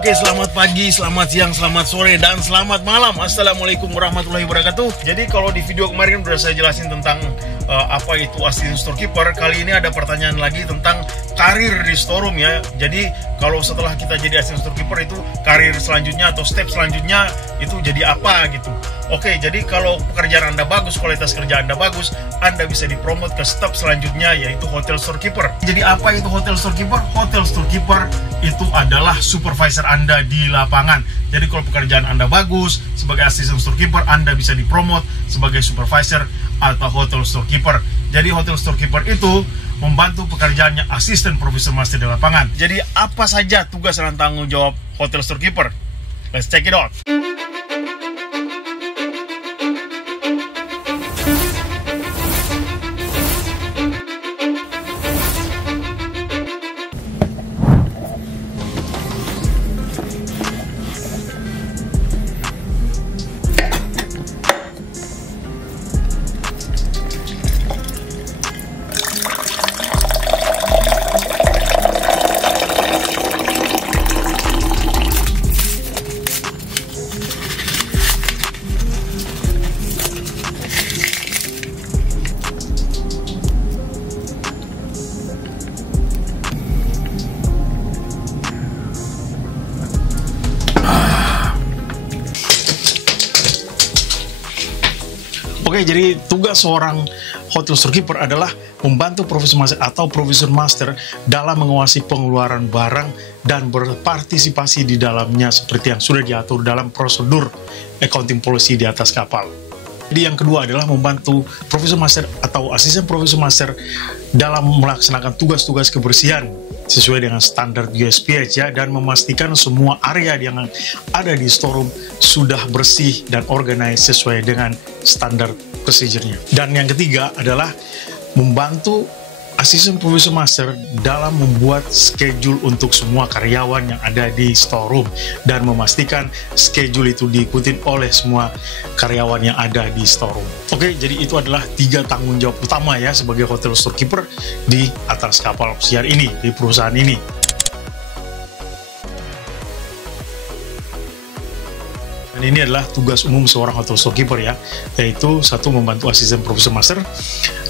Oke, selamat pagi, selamat siang, selamat sore, dan selamat malam. Assalamualaikum warahmatullahi wabarakatuh. Jadi kalau di video kemarin udah saya jelasin tentang apa itu assistant storekeeper. Kali ini ada pertanyaan lagi tentang karir di storeroom ya. Jadi kalau setelah kita jadi assistant storekeeper itu karir selanjutnya atau step selanjutnya itu jadi apa gitu. Oke, jadi kalau pekerjaan Anda bagus, kualitas kerja Anda bagus, Anda bisa dipromot ke step selanjutnya yaitu hotel storekeeper. Jadi apa itu hotel storekeeper? Hotel storekeeper itu adalah supervisor Anda di lapangan. Jadi kalau pekerjaan Anda bagus sebagai assistant storekeeper, Anda bisa dipromot sebagai supervisor atau hotel storekeeper. Jadi hotel storekeeper itu membantu pekerjaannya asisten profesor master di lapangan. Jadi apa saja tugas dan tanggung jawab hotel storekeeper? Let's check it out. Oke, jadi tugas seorang hotel storekeeper adalah membantu profesor master atau profesor master dalam menguasai pengeluaran barang dan berpartisipasi di dalamnya seperti yang sudah diatur dalam prosedur accounting policy di atas kapal. Jadi yang kedua adalah membantu profesor master atau asisten profesor master dalam melaksanakan tugas-tugas kebersihan sesuai dengan standar USPH ya, dan memastikan semua area yang ada di storeroom sudah bersih dan organize sesuai dengan standar procedure-nya. Dan yang ketiga adalah membantu asisten profesor master dalam membuat schedule untuk semua karyawan yang ada di storeroom dan memastikan schedule itu diikuti oleh semua karyawan yang ada di storeroom. Oke, jadi itu adalah 3 tanggung jawab utama ya sebagai hotel storekeeper di atas kapal pesiar ini, di perusahaan ini. Dan ini adalah tugas umum seorang hotel storekeeper ya, yaitu satu, membantu asisten profesor master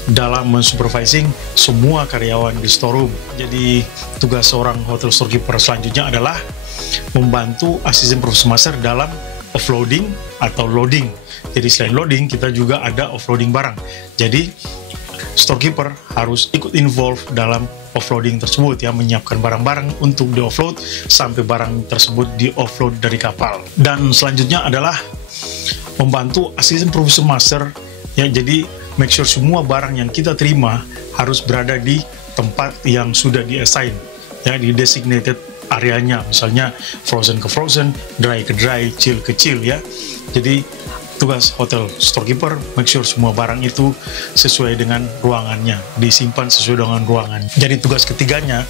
dalam mensupervising semua karyawan di storeroom. Jadi tugas seorang hotel storekeeper selanjutnya adalah membantu asisten profesor master dalam offloading atau loading. Jadi selain loading, kita juga ada offloading barang. Jadi storekeeper harus ikut involve dalam offloading tersebut ya, menyiapkan barang-barang untuk di-offload sampai barang tersebut di-offload dari kapal. Dan selanjutnya adalah membantu asisten profesor master ya, jadi make sure semua barang yang kita terima harus berada di tempat yang sudah di-assign ya, di designated areanya, misalnya frozen ke frozen, dry ke dry, chill ke chill ya. Jadi tugas hotel storekeeper make sure semua barang itu sesuai dengan ruangannya, disimpan sesuai dengan ruangan. Jadi tugas ketiganya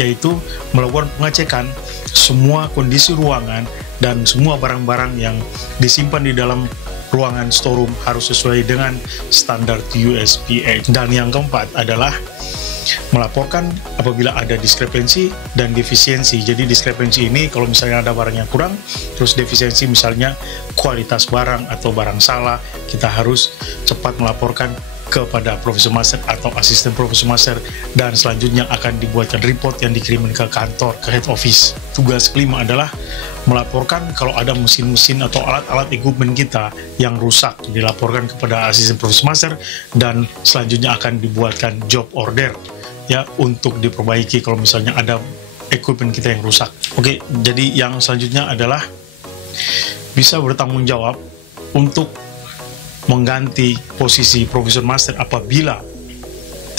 yaitu melakukan pengecekan semua kondisi ruangan dan semua barang-barang yang disimpan di dalam ruangan storeroom harus sesuai dengan standar USPH. Dan yang keempat adalah melaporkan apabila ada diskrepensi dan defisiensi. Jadi diskrepensi ini kalau misalnya ada barang yang kurang, terus defisiensi misalnya kualitas barang atau barang salah, kita harus cepat melaporkan kepada profesor master atau asisten profesor master, dan selanjutnya akan dibuatkan report yang dikirimkan ke kantor, ke head office. Tugas kelima adalah melaporkan kalau ada mesin-mesin atau alat-alat equipment kita yang rusak, dilaporkan kepada asisten profesor master, dan selanjutnya akan dibuatkan job order ya untuk diperbaiki kalau misalnya ada equipment kita yang rusak. Oke, jadi yang selanjutnya adalah bisa bertanggung jawab untuk mengganti posisi profesor master apabila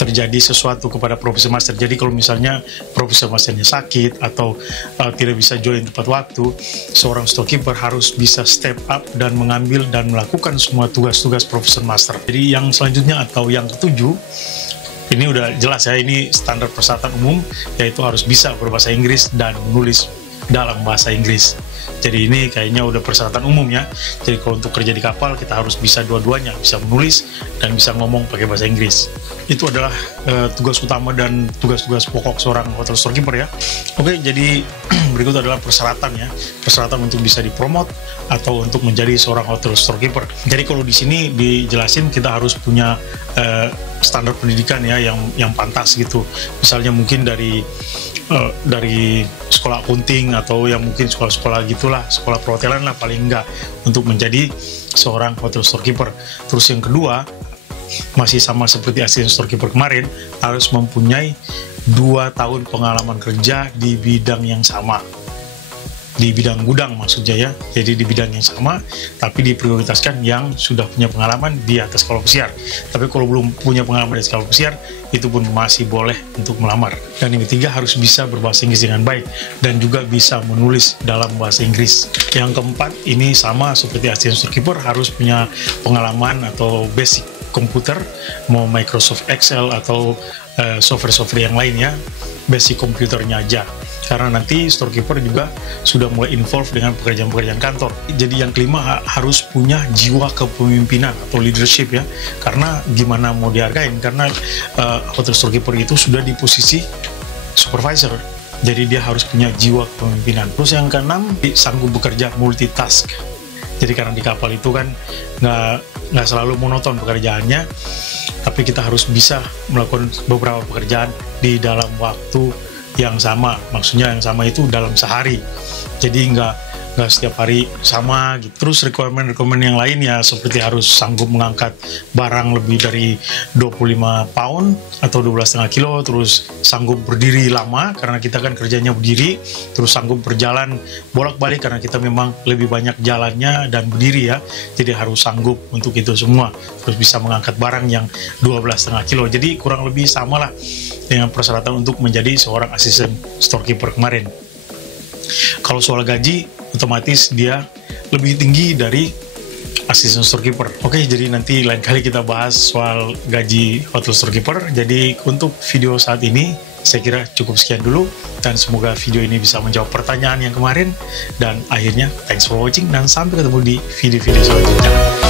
terjadi sesuatu kepada profesor master. Jadi kalau misalnya profesor masternya sakit atau tidak bisa join tepat waktu, seorang storekeeper harus bisa step up dan mengambil dan melakukan semua tugas-tugas profesor master. Jadi yang selanjutnya atau yang ketujuh, ini udah jelas ya, ini standar persyaratan umum, yaitu harus bisa berbahasa Inggris dan menulis dalam bahasa Inggris. Jadi ini kayaknya udah persyaratan umum ya. Jadi kalau untuk kerja di kapal kita harus bisa dua-duanya, bisa menulis dan bisa ngomong pakai bahasa Inggris. Itu adalah tugas utama dan tugas-tugas pokok seorang hotel storekeeper ya. Oke, jadi berikut adalah persyaratan ya. Persyaratan untuk bisa dipromot atau untuk menjadi seorang hotel storekeeper. Jadi kalau di sini dijelasin kita harus punya standar pendidikan ya yang pantas gitu. Misalnya mungkin dari sekolah accounting atau yang mungkin sekolah-sekolah gitulah, sekolah perhotelan lah paling enggak untuk menjadi seorang hotel storekeeper. Terus yang kedua, masih sama seperti asisten storekeeper kemarin, harus mempunyai 2 tahun pengalaman kerja di bidang yang sama. Di bidang gudang maksudnya ya, jadi di bidang yang sama, tapi diprioritaskan yang sudah punya pengalaman di atas kapal pesiar. Tapi kalau belum punya pengalaman di atas kapal pesiar, itu pun masih boleh untuk melamar. Dan yang ketiga, harus bisa berbahasa Inggris dengan baik, dan juga bisa menulis dalam bahasa Inggris. Yang keempat, ini sama seperti asisten storekeeper, harus punya pengalaman atau basic komputer, mau Microsoft Excel atau software-software yang lain ya, basic komputernya aja. Karena nanti storekeeper juga sudah mulai involve dengan pekerjaan-pekerjaan kantor. Jadi yang kelima, harus punya jiwa kepemimpinan atau leadership ya. Karena gimana mau dihargain, karena hotel storekeeper itu sudah di posisi supervisor. Jadi dia harus punya jiwa kepemimpinan. Terus yang keenam, sanggup bekerja multitask. Jadi karena di kapal itu kan nggak selalu monoton pekerjaannya, tapi kita harus bisa melakukan beberapa pekerjaan di dalam waktu yang sama. Maksudnya yang sama itu dalam sehari, jadi nggak setiap hari sama gitu. Terus requirement yang lain ya, seperti harus sanggup mengangkat barang lebih dari 25 pound atau 12,5 kilo, terus sanggup berdiri lama karena kita kan kerjanya berdiri, terus sanggup berjalan bolak-balik karena kita memang lebih banyak jalannya dan berdiri ya, jadi harus sanggup untuk itu semua. Terus bisa mengangkat barang yang 12,5 kilo, jadi kurang lebih sama lah dengan persyaratan untuk menjadi seorang asisten storekeeper kemarin. Kalau soal gaji, otomatis dia lebih tinggi dari asisten storekeeper. Oke, jadi nanti lain kali kita bahas soal gaji hotel storekeeper. Jadi untuk video saat ini, saya kira cukup sekian dulu. Dan semoga video ini bisa menjawab pertanyaan yang kemarin. Dan akhirnya, thanks for watching dan sampai ketemu di video-video selanjutnya.